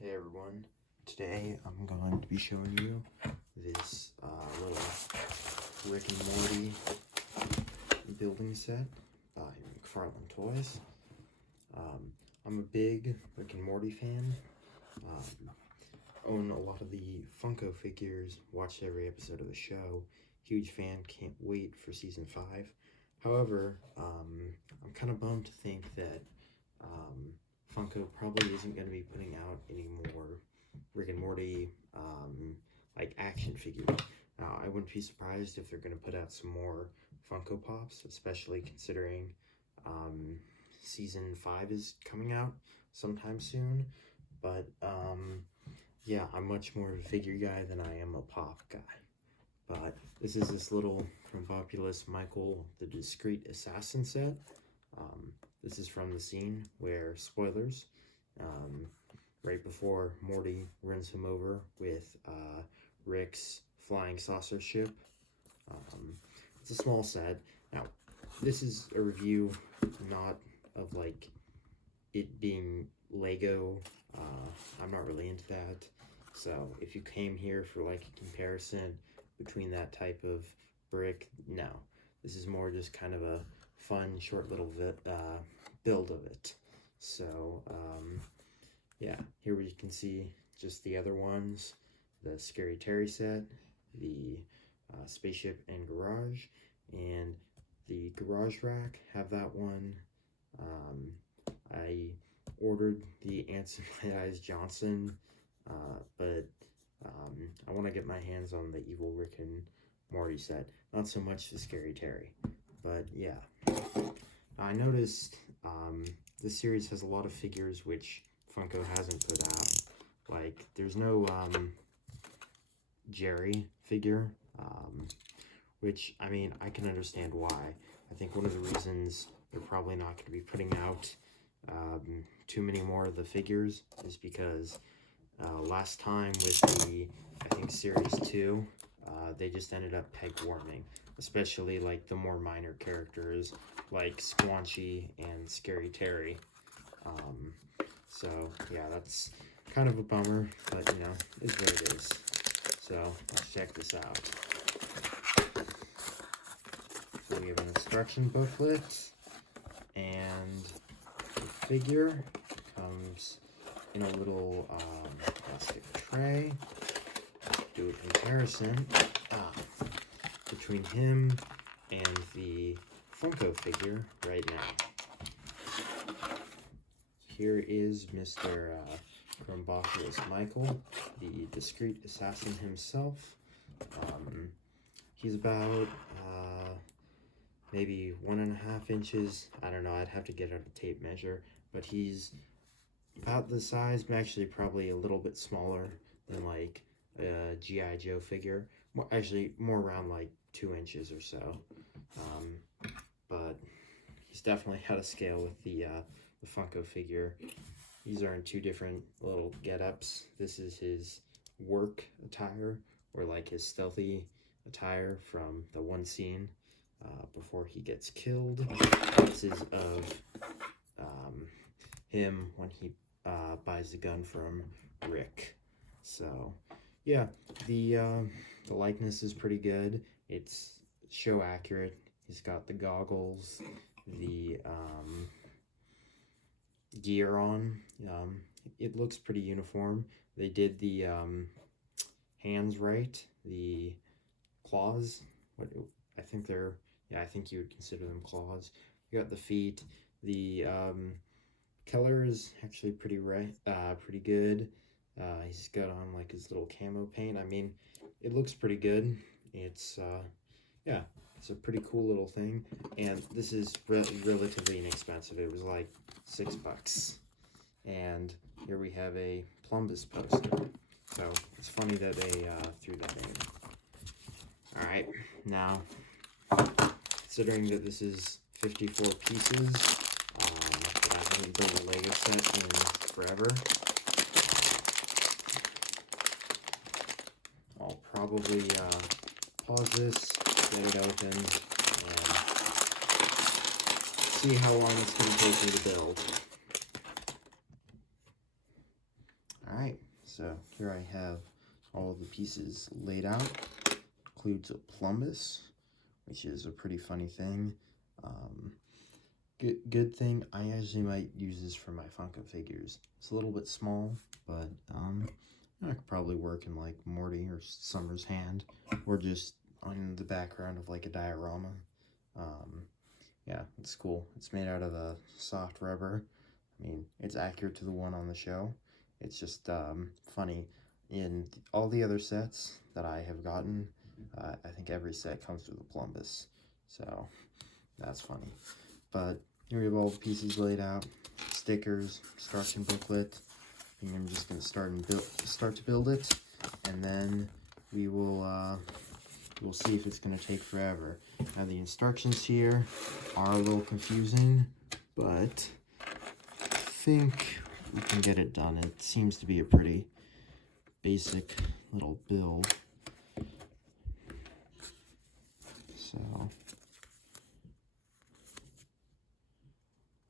Hey everyone, today I'm going to be showing you this little Rick and Morty building set by Mcfarlane Toys. I'm a big Rick and Morty fan, own a lot of the Funko figures, watched every episode of the show, huge fan, can't wait for season 5. However, I'm kind of bummed to think that Funko probably isn't going to be putting out any more Rick and Morty like action figures. Now, I wouldn't be surprised if they're going to put out some more Funko Pops, especially considering season 5 is coming out sometime soon. But yeah, I'm much more of a figure guy than I am a pop guy. But this is this little Krombobulus Michael the Discreet Assassin set. This is from the scene where, spoilers, right before Morty runs him over with Rick's flying saucer ship. It's a small set. Now, this is a review not of like it being Lego. I'm not really into that. So if you came here for like a comparison between that type of brick, no. This is more just kind of a fun, short little build of it. So, yeah, here we can see just the other ones, the Scary Terry set, the spaceship and garage, and the garage rack, have that one. I ordered the Ants in My Eyes Johnson, but I want to get my hands on the Evil Rick and Morty set, not so much the Scary Terry, but yeah. I noticed this series has a lot of figures which Funko hasn't put out. Like, there's no Jerry figure, which, I mean, I can understand why. I think one of the reasons they're probably not going to be putting out too many more of the figures is because last time with the, I think, Series 2, they just ended up peg warming, especially like the more minor characters like Squanchy and Scary Terry. So yeah, that's kind of a bummer, but you know, is what it is. So let's check this out. So we have an instruction booklet, and the figure comes in a little plastic tray. Do a comparison between him and the Funko figure right now. Here is Mr. Krombobulus Michael, the discreet assassin himself. He's about maybe 1.5 inches. I don't know, I'd have to get out a tape measure, but he's about the size, actually probably a little bit smaller than like a G.I. Joe figure. Actually, more around like 2 inches or so. But he's definitely out of scale with the Funko figure. These are in 2 different little get-ups. This is his work attire, or like his stealthy attire from the one scene before he gets killed. This is of him when he buys the gun from Rick. So yeah, the likeness is pretty good. It's show accurate. He's got the goggles, the gear on. It looks pretty uniform. They did the hands right, the claws. I think they're, yeah, I think you would consider them claws. You got the feet. The color is actually pretty good. He's got on like his little camo paint. I mean, it looks pretty good. It's yeah, it's a pretty cool little thing, and this is relatively inexpensive. It was like $6, and here we have a Plumbus poster. So it's funny that they threw that in. All right, now considering that this is 54 pieces, that I haven't built a Lego set in forever. I'll probably pause this, get it open, and see how long it's going to take me to build. Alright, so here I have all of the pieces laid out. Includes a plumbus, which is a pretty funny thing. Good thing, I actually might use this for my Funko figures. It's a little bit small, but I could probably work in like Morty or Summer's hand, or just on the background of like a diorama. Yeah, it's cool. It's made out of a soft rubber. I mean, it's accurate to the one on the show. It's just funny. In all the other sets that I have gotten, I think every set comes with a plumbus, so that's funny. But here we have all the pieces laid out, stickers, instruction booklet. I think I'm just gonna start to build it, and then we'll see if it's gonna take forever. Now the instructions here are a little confusing, but I think we can get it done. It seems to be a pretty basic little build. So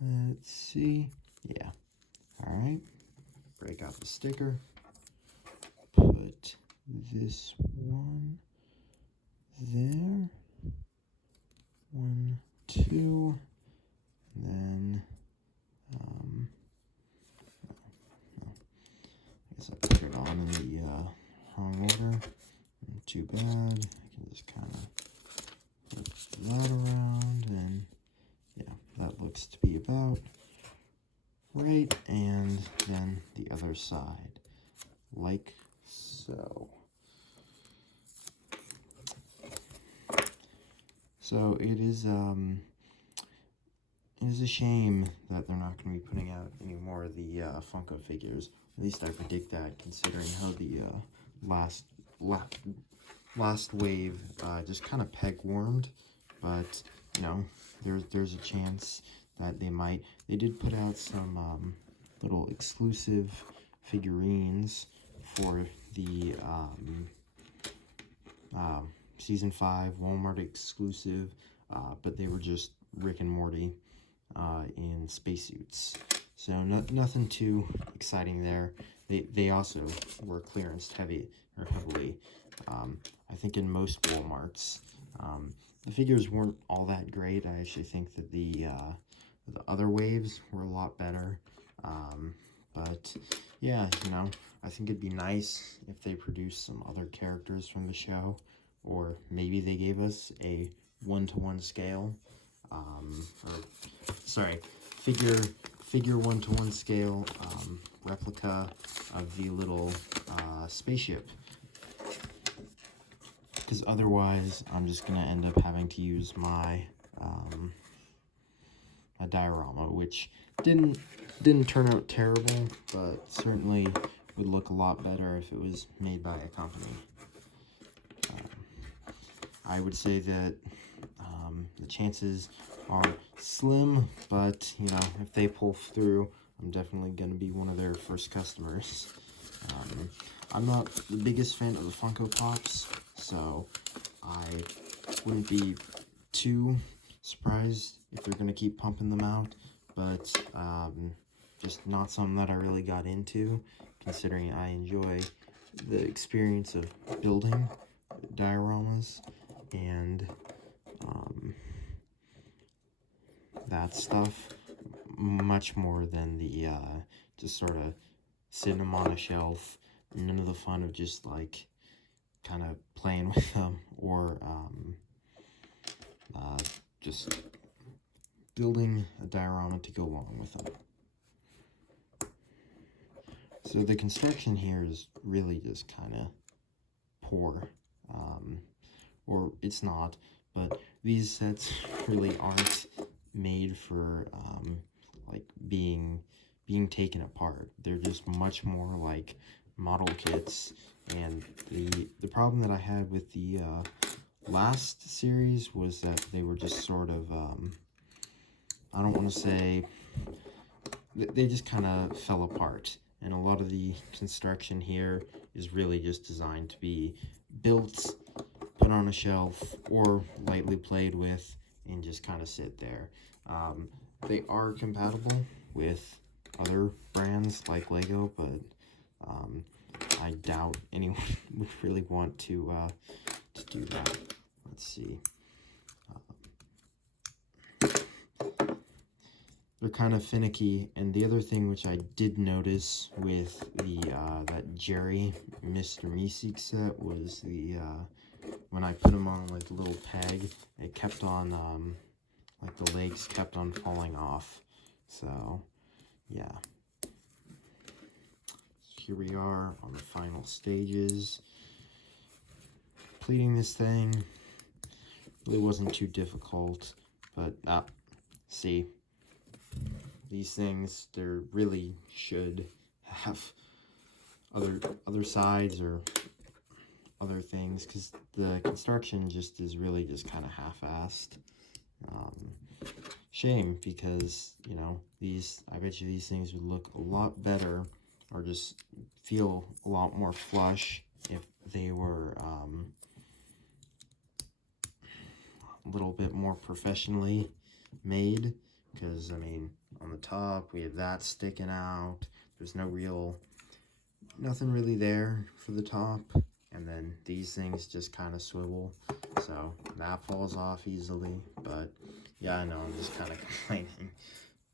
let's see. Yeah. All right. Break out the sticker. Put this one there. 1, 2. Then I guess I put it on in the wrong order. Too bad. I can just kind of put that around, and yeah, that looks to be about right. And then the other side, like so. So it is a shame that they're not going to be putting out any more of the Funko figures. At least I predict that, considering how the last wave just kind of peg-warmed. But you know, there's a chance that they might. They did put out some little exclusive figurines for the Season 5 Walmart exclusive, but they were just Rick and Morty in spacesuits. So nothing too exciting there. They also were clearance heavily. I think in most Walmarts. The figures weren't all that great. I actually think that the other waves were a lot better. But yeah, you know, I think it'd be nice if they produced some other characters from the show, or maybe they gave us a 1-to-1 scale, figure 1-to-1 scale replica of the little spaceship. Because otherwise, I'm just gonna end up having to use my a diorama, which didn't turn out terrible, but certainly would look a lot better if it was made by a company. I would say that the chances are slim, but you know, if they pull through, I'm definitely going to be one of their first customers. I'm not the biggest fan of the Funko Pops, so I wouldn't be too surprised if they're going to keep pumping them out, but just not something that I really got into, considering I enjoy the experience of building dioramas and that stuff much more than the just sort of sitting them on a shelf. None of the fun of just like kind of playing with them, or just building a diorama to go along with them. So the construction here is really just kind of poor, or it's not, but these sets really aren't made for like being taken apart. They're just much more like model kits. And the problem that I had with the last series was that they were just sort of I don't want to say, they just kind of fell apart, and a lot of the construction here is really just designed to be built, put on a shelf, or lightly played with, and just kind of sit there. They are compatible with other brands like Lego, but I doubt anyone would really want to do that. Let's see. They're kind of finicky, and the other thing which I did notice with the that Jerry Mr. Meeseek set was the when I put them on like a little peg, it kept on like the legs kept on falling off. So yeah, here we are on the final stages. Completing this thing really wasn't too difficult, but see, these things, they really should have other sides or other things, because the construction just is really just kind of half-assed. Shame, because, you know, I bet you these things would look a lot better or just feel a lot more flush if they were a little bit more professionally made. Because, I mean, on the top, we have that sticking out. There's nothing really there for the top. And then these things just kind of swivel. So that falls off easily. But, yeah, I know, I'm just kind of complaining.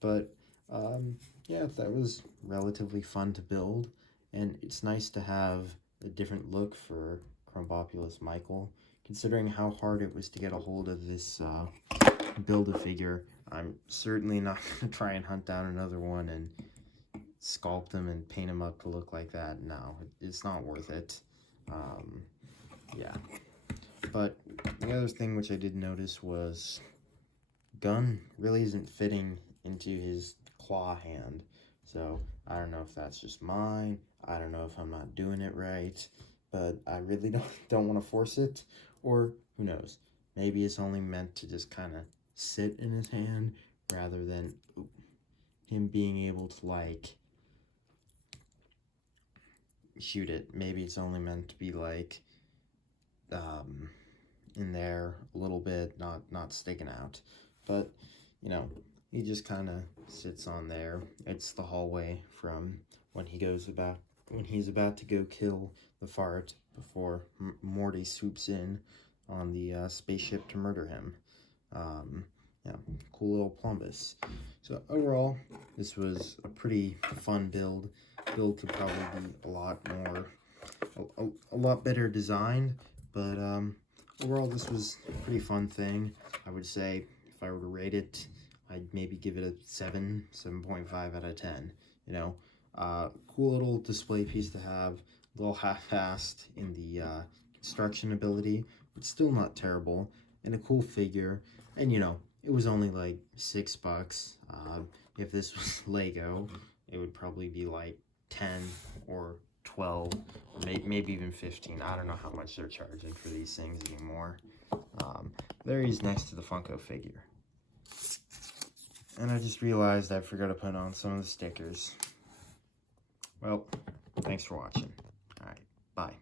But, yeah, that was relatively fun to build. And it's nice to have a different look for Krombobulus Michael. Considering how hard it was to get a hold of this Build-A-Figure, I'm certainly not going to try and hunt down another one and sculpt them and paint them up to look like that. No, it's not worth it. Yeah. But the other thing which I did notice was gun really isn't fitting into his claw hand. So I don't know if that's just mine. I don't know if I'm not doing it right. But I really don't want to force it. Or who knows? Maybe it's only meant to just kind of sit in his hand rather than him being able to like shoot it. Maybe it's only meant to be like in there a little bit, not sticking out. But you know, he just kind of sits on there. It's the hallway from when he's about to go kill the fart before Morty swoops in on the spaceship to murder him. Yeah, cool little plumbus. So overall, this was a pretty fun build. Build could probably be a lot better designed, but overall this was a pretty fun thing. I would say if I were to rate it, I'd maybe give it a 7.5 out of 10. You know, cool little display piece to have. A little half-assed in the construction ability, but still not terrible. And a cool figure. And you know, it was only like $6. If this was Lego, it would probably be like 10 or 12, or maybe even 15. I don't know how much they're charging for these things anymore. There he's next to the Funko figure. And I just realized I forgot to put on some of the stickers. Well, thanks for watching. Alright, bye.